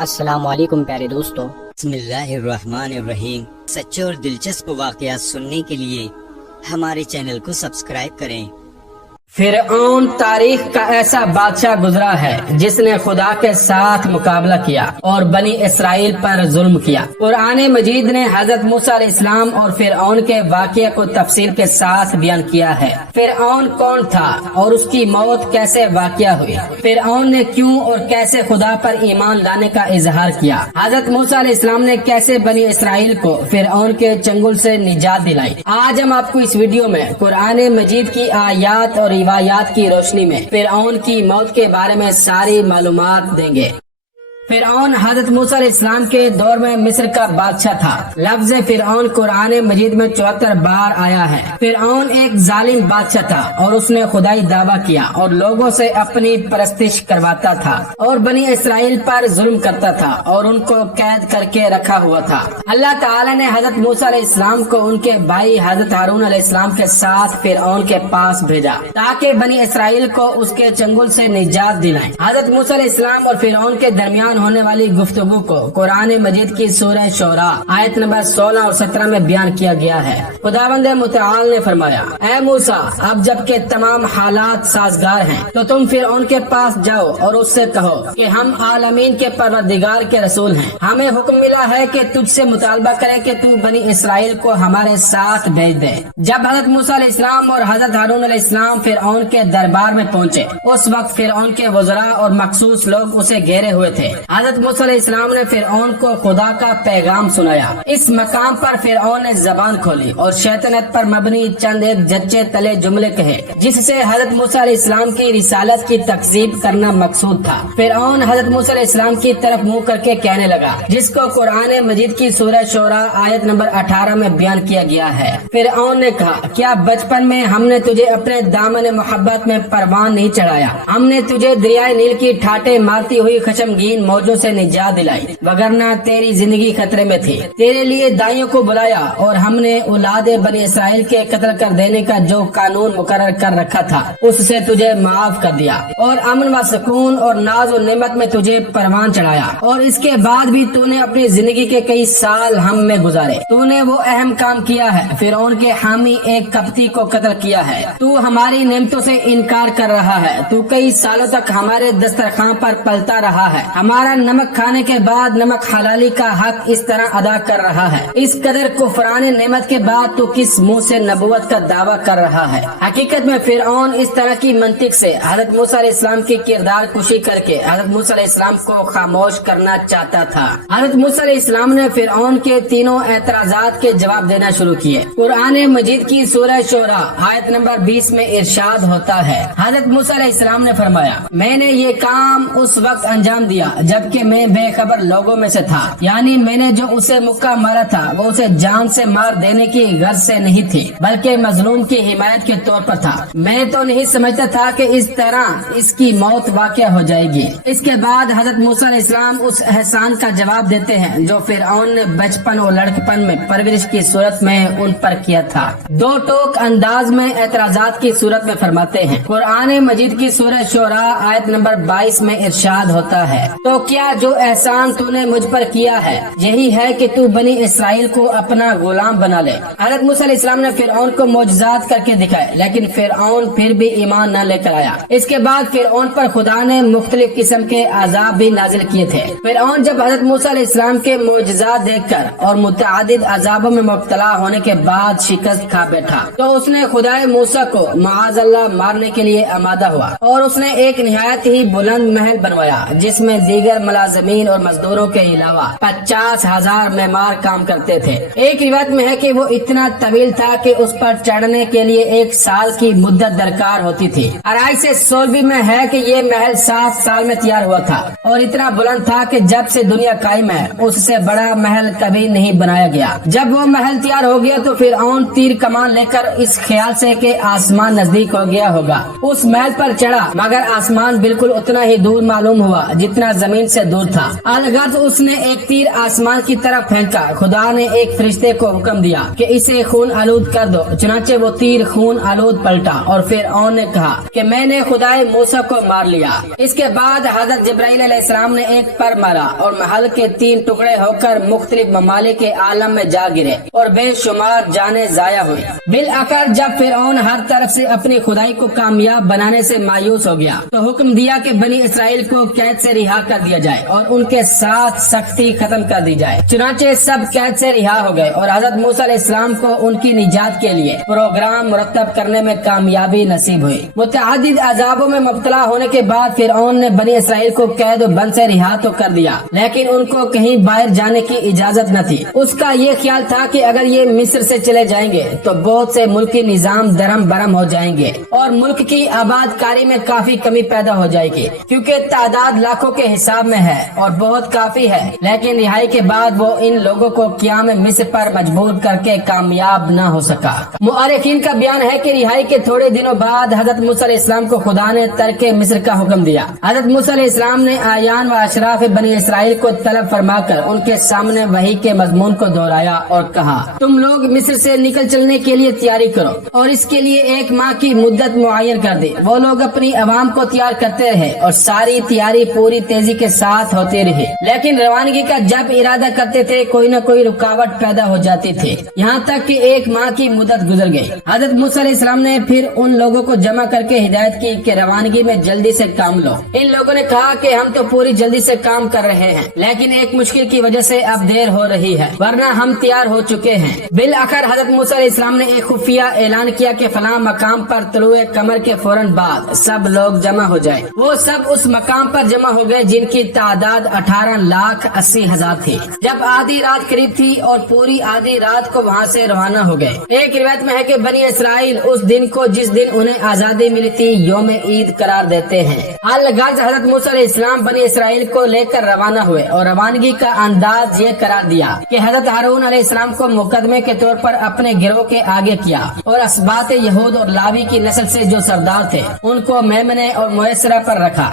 السلام علیکم پیارے دوستو، بسم اللہ الرحمن الرحیم۔ سچے اور دلچسپ واقعات سننے کے لیے ہمارے چینل کو سبسکرائب کریں۔ فرعون تاریخ کا ایسا بادشاہ گزرا ہے جس نے خدا کے ساتھ مقابلہ کیا اور بنی اسرائیل پر ظلم کیا۔ قرآن مجید نے حضرت موسیٰ علیہ السلام اور فرعون کے واقعے کو تفصیل کے ساتھ بیان کیا ہے۔ فرعون کون تھا اور اس کی موت کیسے واقع ہوئی؟ فرعون نے کیوں اور کیسے خدا پر ایمان لانے کا اظہار کیا؟ حضرت موسیٰ علیہ السلام نے کیسے بنی اسرائیل کو فرعون کے چنگل سے نجات دلائی؟ آج ہم آپ کو اس ویڈیو میں قرآن مجید کی آیات اور روایات کی روشنی میں فرعون کی موت کے بارے میں ساری معلومات دیں گے۔ فرعون حضرت موسیٰ علیہ السلام کے دور میں مصر کا بادشاہ تھا۔ لفظ فرعون قرآن مجید میں 74 بار آیا ہے۔ فرعون ایک ظالم بادشاہ تھا اور اس نے خدائی دعویٰ کیا اور لوگوں سے اپنی پرستش کرواتا تھا اور بنی اسرائیل پر ظلم کرتا تھا اور ان کو قید کر کے رکھا ہوا تھا۔ اللہ تعالی نے حضرت موسیٰ علیہ السلام کو ان کے بھائی حضرت ہارون علیہ السلام کے ساتھ فرعون کے پاس بھیجا تاکہ بنی اسرائیل کو اس کے چنگل سے نجات دلائیں۔ حضرت موسیٰ علیہ السلام اور فرعون کے درمیان ہونے والی گفتگو کو قرآن مجید کی سورہ شعراء آیت نمبر 16 اور 17 میں بیان کیا گیا ہے۔ خداوند متعال نے فرمایا، اے موسیٰ، اب جب کہ تمام حالات سازگار ہیں تو تم فرعون کے پاس جاؤ اور اس سے کہو کہ ہم عالمین کے پروردگار کے رسول ہیں۔ ہمیں حکم ملا ہے کہ تجھ سے مطالبہ کریں کہ تو بنی اسرائیل کو ہمارے ساتھ بھیج دے۔ جب حضرت موسیٰ علیہ السلام اور حضرت ہارون علیہ السلام فرعون کے دربار میں پہنچے، اس وقت فرعون کے وزراء اور مخصوص لوگ اسے گھیرے ہوئے تھے۔ حضرت موسیٰ علیہ السلام نے فرعون کو خدا کا پیغام سنایا۔ اس مقام پر فرعون نے زبان کھولی اور شیطنت پر مبنی چند ایک جچے تلے جملے کہے جس سے حضرت موسیٰ علیہ السلام کی رسالت کی تکذیب کرنا مقصود تھا۔ فرعون حضرت موسیٰ علیہ السلام کی طرف منہ کر کے کہنے لگا، جس کو قرآن مجید کی سورہ شعراء آیت نمبر 18 میں بیان کیا گیا ہے۔ فرعون نے کہا، کیا بچپن میں ہم نے تجھے اپنے دامن محبت میں پروان نہیں چڑھایا؟ ہم نے تجھے دریائے نیل کی ٹھاٹے مارتی ہوئی خشمگین موجوں سے نجات دلائی، وگرنہ تیری زندگی خطرے میں تھی۔ تیرے لیے دائیوں کو بلایا اور ہم نے اولاد بنی اسرائیل کے قتل کر دینے کا جو قانون مقرر کر رکھا تھا اس سے تجھے معاف کر دیا اور امن و سکون اور ناز و نعمت میں تجھے پروان چڑھایا، اور اس کے بعد بھی تو نے اپنی زندگی کے کئی سال ہم میں گزارے۔ تو نے وہ اہم کام کیا ہے، فرعون کے حامی ایک کپتی کو قتل کیا ہے۔ تو ہماری نعمتوں سے انکار کر رہا ہے۔ تو کئی سالوں تک ہمارے دسترخوان پر پلتا رہا ہے، ہمارا نمک کھانے کے بعد نمک حلالی کا حق اس طرح ادا کر رہا ہے۔ اس قدر کفران نعمت کے بعد تو کس منہ سے نبوت کا دعویٰ کر رہا ہے؟ حقیقت میں فرعون اس طرح کی منطق سے حضرت موسیٰ علیہ السلام کی کردار کشی کر کے حضرت موسیٰ علیہ السلام کو خاموش کرنا چاہتا تھا۔ حضرت موسیٰ علیہ السلام نے فرعون کے تینوں اعتراضات کے جواب دینا شروع کیے۔ قرآن مجید کی سورہ شعراء آیت نمبر 20 میں ارشاد ہوتا ہے، حضرت موسیٰ علیہ السلام نے فرمایا، میں نے یہ کام اس وقت انجام دیا جبکہ میں بے خبر لوگوں میں سے تھا، یعنی میں نے جو اسے مکہ مارا تھا وہ اسے جان سے مار دینے کی غرض سے نہیں تھی بلکہ مظلوم کی حمایت کے طور پر تھا۔ میں تو نہیں سمجھتا تھا کہ اس طرح اس کی موت واقع ہو جائے گی۔ اس کے بعد حضرت موسیٰ علیہ السلام اس احسان کا جواب دیتے ہیں جو فرعون نے بچپن اور لڑکپن میں پرورش کی صورت میں ان پر کیا تھا۔ دو ٹوک انداز میں اعتراضات کی صورت میں فرماتے ہیں۔ قرآن مجید کی سورہ شعراء آیت نمبر 22 میں ارشاد ہوتا ہے، تو کیا جو احسان تو نے مجھ پر کیا ہے یہی ہے کہ تو بنی اسرائیل کو اپنا غلام بنا لے؟ حضرت موسیٰ علیہ السلام نے فرعون کو معجزات کر کے دکھائے لیکن فرعون پھر بھی ایمان نہ لے کر آیا۔ اس کے بعد فرعون پر خدا نے مختلف قسم کے عذاب بھی نازل کیے تھے۔ فرعون جب حضرت موسیٰ علیہ السلام کے معجزات دیکھ کر اور متعدد عذابوں میں مبتلا ہونے کے بعد شکست کھا بیٹھا تو اس نے خدائے موسیٰ کو معاذ اللہ مارنے کے لیے آمادہ ہوا اور اس نے ایک نہایت ہی بلند محل بنوایا جس میں دیگر ملازمین اور مزدوروں کے علاوہ 50,000 معمار کام کرتے تھے۔ ایک روایت میں ہے کہ وہ اتنا طویل تھا کہ اس پر چڑھنے کے لیے 1 سال کی مدت درکار ہوتی تھی۔ آرائش سولوی میں ہے کہ یہ محل 7 سال میں تیار ہوا تھا اور اتنا بلند تھا کہ جب سے دنیا قائم ہے اس سے بڑا محل کبھی نہیں بنایا گیا۔ جب وہ محل تیار ہو گیا تو فرعون تیر کمان لے کر اس خیال سے کہ آسمان نزدیک ہو گیا ہوگا اس محل پر چڑھا، مگر آسمان بالکل اتنا ہی دور معلوم ہوا جتنا زمین जमीन से दूर था। अलगर्ज उसने एक तीर आसमान की तरफ फेंका। खुदा ने एक फरिश्ते को हुक्म दिया कि इसे खून आलूद कर दो। चुनाचे वो तीर खून आलूद पलटा और फिरऔन ने कहा कि मैंने खुदाए मूसा को मार लिया। इसके बाद हजरत जिब्राइल अलैहिस्सलाम ने एक पर मारा और महल के 3 टुकड़े होकर मुख्तलिफ ममालिक के आलम में जा गिरे और बेशुमार जाने जाया हुई। बिल आखिर जब फिरऔन हर तरफ से अपनी खुदाई को कामयाब बनाने से मायूस हो गया तो हुक्म दिया कि बनी इसराइल को कैद से रिहा कर दिया जाए और उनके साथ सख्ती खत्म कर दी जाए। चुनाचे सब कैद से रिहा हो गए और हजरत मूसा अलैहिस्सलाम को उनकी निजात के लिए प्रोग्राम मुरतब करने में कामयाबी नसीब हुई। मुतअद्दिद अजाबों में मुब्तला होने के बाद फिरऔन ने बनी इसराइल को कैद और बंद से रिहा तो कर दिया, लेकिन उनको कहीं बाहर जाने की इजाजत न थी। उसका ये ख्याल था कि अगर ये मिस्र से चले जाएंगे तो बहुत से मुल्की निजाम दरम बरम हो जाएंगे और मुल्क की आबादकारी में काफी कमी पैदा हो जाएगी, क्योंकि तादाद लाखों के हिसाब में है और बहुत काफी है। लेकिन रिहाई के बाद वो इन लोगों को क़याम मिस्र पर मजबूर करके कामयाब न हो सका। मुअर्रिखीन का बयान है कि रिहाई के थोड़े दिनों बाद हजरत मूसा अलैहिस्सलाम को खुदा ने तर्के मिस्र का हुक्म दिया। हजरत मूसा अलैहिस्सलाम ने आयान व अशराफ बनी इसराइल को तलब फरमाकर उनके सामने वही के मजमून को दोहराया और कहा, तुम लोग मिस्र से निकल चलने के लिए तैयारी करो और इसके लिए 1 माह की मुद्दत मुअय्यन कर दी। वो लोग अपनी अवाम को तैयार करते रहे और सारी तैयारी पूरी तेजी के साथ होती रही, लेकिन रवानगी का जब इरादा करते थे कोई न कोई रुकावट पैदा हो जाती थी, यहाँ तक कि 1 माह की मुद्दत गुजर गई। हजरत मूसा अलैहिस्सलाम ने फिर उन लोगों को जमा करके हिदायत की कि रवानगी में जल्दी से काम लो। इन लोगों ने कहा कि हम तो पूरी जल्दी से काम कर रहे हैं, लेकिन एक मुश्किल की वजह से अब देर हो रही है, वरना हम तैयार हो चुके हैं। बिल आखिर हजरत मूसा अलैहिस्सलाम ने एक खुफिया ऐलान किया कि फलां मकाम पर तुलुए कमर के फौरन बाद सब लोग जमा हो जाएं। वो सब उस मकाम पर जमा हो गए जिनकी तादाद 18,80,000 थी। जब आधी रात करीब थी और पूरी आधी रात को वहाँ से रवाना हो गए। एक रिवायत में है कि बनी इसराइल उस दिन को जिस दिन उन्हें आजादी मिली थी यौम ईद करार देते हैं। अलगर्ज हजरत मूसा अलैहिस्सलाम बनी इसराइल को लेकर रवाना हुए और रवानगी का अंदाज ये करार दिया कि हजरत हारून अलैहिस्सलाम को मुकदमे के तौर पर अपने गिरोह के आगे किया और असबात यहूद और लावी की नस्ल से जो सरदार थे उनको मेमने और मुयसरा पर रखा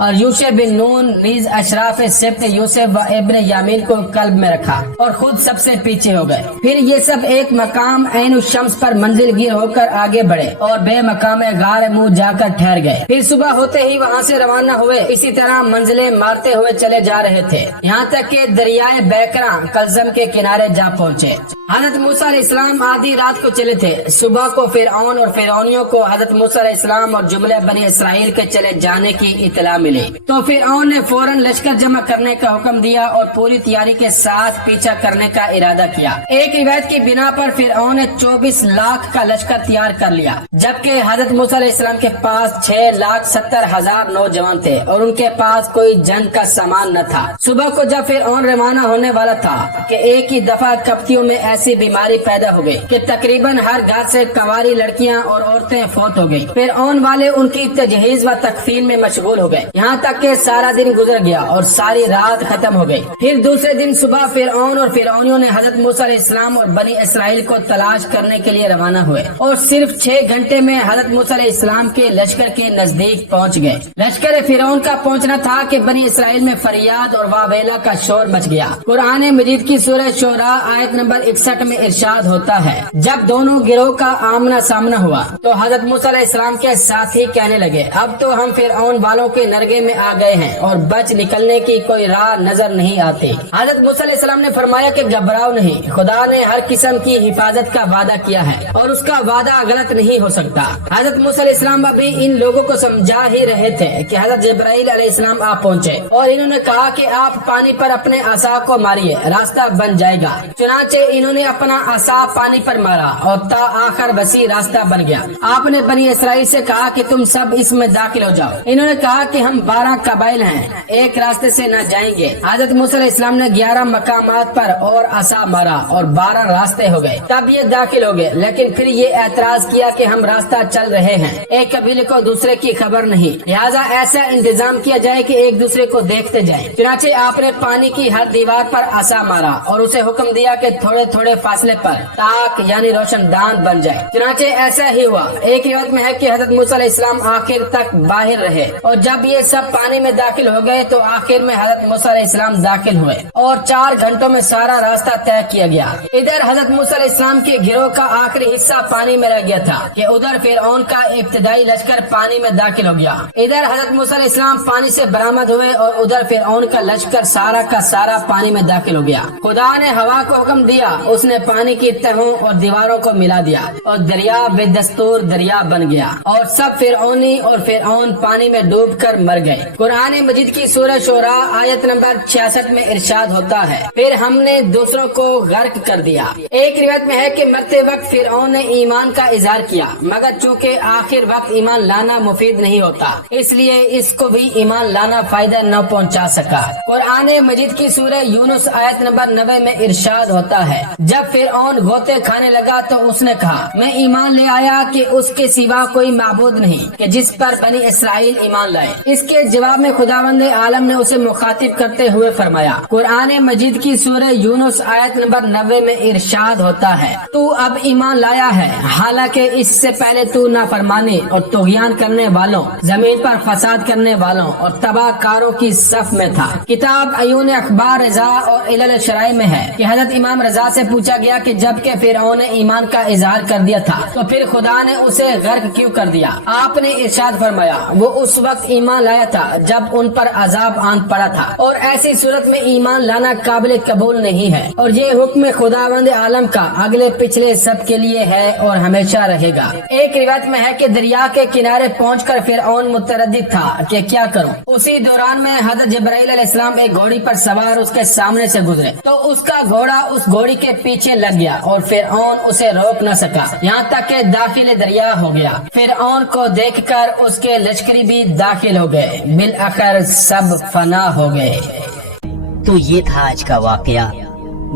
और यूसुफ बिन नून नीज अशराफ सिब्त यूसुफ व इब्न यामीन को कल्ब में रखा और खुद सबसे पीछे हो गए। फिर ये सब एक मकाम ऐन शम्स पर मंजिल गिर होकर आगे बढ़े और बेमकाम गार मुंह जाकर ठहर गए। फिर सुबह होते ही वहाँ से रवाना हुए। इसी तरह मंजिलें मारते हुए चले जा रहे थे, यहाँ तक कि दरियाए बैकरा कलजम के किनारे जा पहुँचे। हजरत मूसा अलैहिस्सलाम आधी रात को चले थे। सुबह को फिरऔन और फिरौनियों को हजरत मूसा अलैहिस्सलाम और जुमले बनी इसराइल के चले जाने की इतला मिली, तो फिरऔन ने फौरन लश्कर जमा करने का हुक्म दिया और पूरी तैयारी के साथ पीछा करने का इरादा किया। एक रिवायत की बिना पर फिरऔन ने 24 लाख का लश्कर तैयार कर लिया, जबकि हजरत मूसा अलैहिस्सलाम के पास 6,70,000 नौजवान थे और उनके पास कोई जंग का सामान न था। सुबह को जब फिरऔन रवाना होने वाला था कि एक ही दफा कप्तियों में ऐसी बीमारी पैदा हो गई कि तकरीबन हर घर से कंवारी लड़कियां और औरतें फौत हो गई। फिरऔन वाले उनकी तजहीज व तकफीन में मशगूल हो गए, यहाँ तक कि सारा दिन गुजर गया और सारी रात खत्म हो गई। फिर दूसरे दिन सुबह फिरऔन और फिरौनियों ने हजरत मूसा अलैहिस्सलाम और बनी इसराइल को तलाश करने के लिए रवाना हुए और सिर्फ 6 घंटे में हजरत मूसा अलैहिस्सलाम के लश्कर के नजदीक पहुँच गए। लश्कर फिरौन का पहुँचना था कि बनी इसराइल में फरियाद और वावेला का शोर मच गया। कुरान मजीद की सूरह शोरा आयत नंबर 61 में इरशाद होता है, जब दोनों गिरोह का आमना सामना हुआ तो हजरत मूसा अलैहिस्सलाम के साथी कहने लगे, अब तो हम फिरऔन वालों के नरगे में आ गए हैं और बच निकलने की कोई राह नजर नहीं आती। हजरत मूसा अलैहिस्सलाम ने फरमाया कि घबराओ नहीं, खुदा ने हर किस्म की हिफाजत का वादा किया है और उसका वादा गलत नहीं हो सकता। हजरत मूसा अलैहिस्सलाम अभी इन लोगों को समझा ही रहे थे कि हजरत जिब्राइल अलैहिस्सलाम आ पहुँचे और इन्होंने कहा कि आप पानी पर अपने आसा को मारिए, रास्ता बन जाएगा। चुनाचे इन्होंने अपना आसा पानी पर मारा और ता आखिर वसी रास्ता बन गया। आपने बनी इसराइल से कहा कि तुम सब इसमें दाखिल हो जाओ। इन्होंने कहा कि हम 12 कबाइल हैं, एक रास्ते से न जाएंगे। हजरत मूसा अलैहिस्सलाम ने 11 मकामात पर और आसा मारा और 12 रास्ते हो गए। तब ये दाखिल हो गए, लेकिन फिर ये एतराज किया कि हम रास्ता चल रहे हैं, एक कबीले को दूसरे की खबर नहीं, लिहाजा ऐसा इंतजाम किया जाए कि एक दूसरे को देखते जाएं। चुनाचे आपने पानी की हर दीवार पर आसा मारा और उसे हुक्म दिया कि थोड़े थोड़े फासले पर ताक यानी रोशनदान बन जाए। चुनाचे ऐसा ही हुआ। एक रिवायत में है कि हजरत मूसा अलैहिस्सलाम आखिर तक बाहर रहे और जब ये सब पानी में दाखिल हो गए तो आखिर में हजरत मूसा अलैहिस्सलाम दाखिल हुए और 4 घंटों में सारा रास्ता तय किया गया। इधर हजरत मूसा अलैहिस्सलाम के गिरोह का आखिरी हिस्सा पानी में रह गया था कि उधर फिरौन का इब्तिदाई लश्कर पानी में दाखिल हो गया। इधर हजरत मूसा अलैहिस्सलाम पानी से बरामद हुए और उधर फिरौन का लश्कर सारा का सारा पानी में दाखिल हो गया। खुदा ने हवा को हुक्म दिया, उसने पानी की तहों और दीवारों को मिला दिया और दरिया बेदस्तूर दरिया बन गया और सब फिरौनी और फिरौन पानी में डूबकर मर गए। कुरान मजीद की सूरह शोरा आयत नंबर 66 में इरशाद होता है, फिर हमने दूसरों को गर्क कर दिया। एक रिवायत में है कि मरते वक्त फिरौन ने ईमान का इजहार किया, मगर चूँकि आखिर वक्त ईमान लाना मुफीद नहीं होता, इसलिए इसको भी ईमान लाना फायदा न पहुँचा सका। कुरान मजीद की सूरह यूनुस आयत नंबर 90 में इरशाद होता है, जब फिरौन गोते खाने लगा तो उसने कहा, मैं ईमान ले आया कि उसके सिवा कोई माबूद नहीं कि जिस पर बनी इसराइल ईमान लाए। इसके जवाब में खुदावंद आलम ने उसे मुखातिब करते हुए फरमाया। कुरान मजीद की सूरह यूनुस आयत नंबर 90 में इरशाद होता है, तू अब ईमान लाया है, हालांकि इससे पहले तू नाफरमानी और तुग़यान करने वालों, जमीन पर फसाद करने वालों और तबाहकारों की सफ में था। किताब अयून अखबार रजा और इलल शराई में है कि हजरत इमाम रजा से पूछा गया कि जब के फिरौन ने ईमान का इजहार कर दिया था तो फिर खुदा ने उसे गर्क क्यों कर दिया। आपने इरशाद फरमाया, वो उस वक्त ईमान लाया था जब उन पर अजाब आन पड़ा था और ऐसी सूरत में ईमान लाना काबिल कबूल नहीं है और ये हुक्म खुदावंद आलम का अगले पिछले सब के लिए है और हमेशा रहेगा। एक रिवायत में है कि दरिया के किनारे पहुंचकर फिरौन मुतरद्दिद था कि क्या करूं। उसी दौरान में हजरत जिब्राइल अलैहिस्सलाम एक घोड़ी पर सवार उसके सामने से गुजरे तो उसका घोड़ा उस घोड़ी के पीछे लग गया और फिरौन उसे रोक न सका, यहाँ तक कि दाखिल दरिया हो गया। फिरौन को देखकर उसके लश्करी भी दाखिल हो गए, बिल आखिर सब फना हो गए। तो ये था आज का वाकया।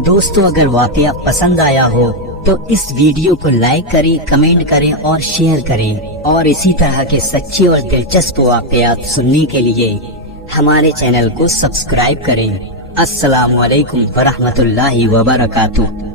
दोस्तों, अगर वाकया पसंद आया हो तो इस वीडियो को लाइक करें, कमेंट करें और शेयर करें और इसी तरह के सच्चे और दिलचस्प वाकयात सुनने के लिए हमारे चैनल को सब्सक्राइब करें। अस्सलामु अलैकुम वरहमतुल्लाहि वबरकातुहू।